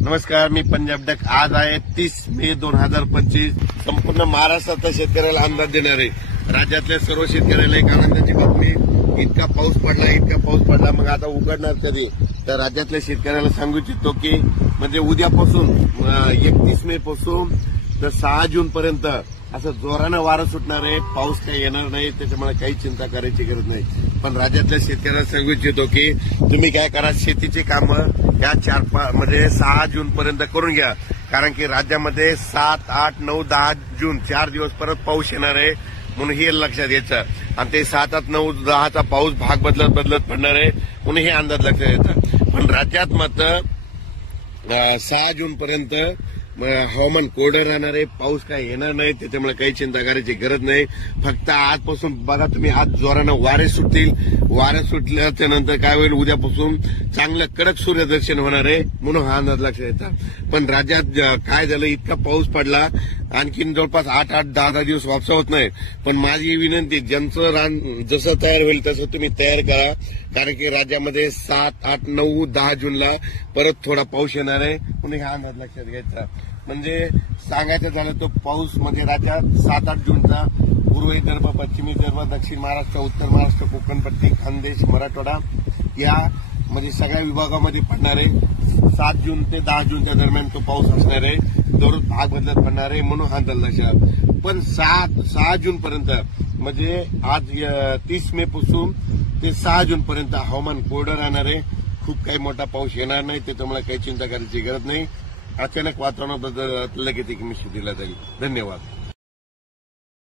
नमस्कार, मी पंजाब डक। आज आहे 30 मे 2025। संपूर्ण महाराष्ट्रातल्या शेतकऱ्याला अंदाज देणार आहे। राज्यातल्या सर्व शेतकऱ्याला एक आनंदाची बातमी, इतका पाऊस पडला। मग आता उघडणार कधी? तर राज्यातल्या शेतकऱ्याला सांगू इच्छितो की म्हणजे उद्यापासून 31 मे पासून तर 6 जून पर्यंत असं जोरानं वारं सुटणार आहे। पाऊस काही येणार नाही, त्याच्यामुळे काही चिंता करायची गरज नाही। पण राज्यातल्या शेतकऱ्याला सांगू इच्छितो की तुम्ही काय करा, शेतीची कामं या 6 जून पर्यंत करून घ्या। कारण की राज्यामध्ये 7, 8, 9, 10 जून 4 दिवस परत पाऊस येणार आहे, म्हणून हे लक्षात घ्यायचं। आणि ते 7, 8, 9, 10चा पाऊस भाग बदलत पडणार आहे, म्हणून हे अंदाज लक्षात घ्यायचा। पण राज्यात मात्र 6 जून पर्यंत हवामान कोरडं राहणार आहे, पाऊस काही येणार नाही, त्याच्यामुळे काही चिंता करायची गरज नाही। फक्त आजपासून बघा तुम्ही, आज जोरानं वारे सुटतील। वारे सुटल्याच्या नंतर काय होईल, उद्यापासून चांगलं कडक सूर्यदर्शन होणार आहे, म्हणून हा अंदाज लक्षात येतात। पण राज्यात काय झालं, इतका पाऊस पडला, आणखीन जवळपास 8, 10 दिवस वापसा होत नाही। पण माझी विनंती, ज्यांचं रान जसं तयार होईल तसं तुम्ही तयार करा, कारण की राज्यामध्ये 7, 8, 9, 10 जूनला परत थोडा पाऊस येणार आहे, म्हणून हा अंदाज लक्षात घ्यायचा। म्हणजे सांगायचं झालं तर पाऊस म्हणजे राज्यात 7, 8 जूनचा पूर्व विदर्भ, पश्चिमी विदर्भ, दक्षिण महाराष्ट्र, उत्तर महाराष्ट्र, कोकणपट्टी, खानदेश, मराठवाडा या म्हणजे सगळ्या विभागामध्ये पडणार आहे। 7 जून ते 10 जूनच्या दरम्यान तो पाऊस असणार आहे, दररोज भाग बदलत पडणार आहे, म्हणून हा अंदाज लक्षात। पण 6 जून पर्यंत म्हणजे आज 30 मे पासून ते 6 जून पर्यंत हवामान कोरडं राहणार आहे। खूप काही मोठा पाऊस येणार नाही, त्याच्यामुळे काही चिंता करायची गरज नाही। अचानक वातावरणात लगेच एक निश्चित दिला जाईल। धन्यवाद।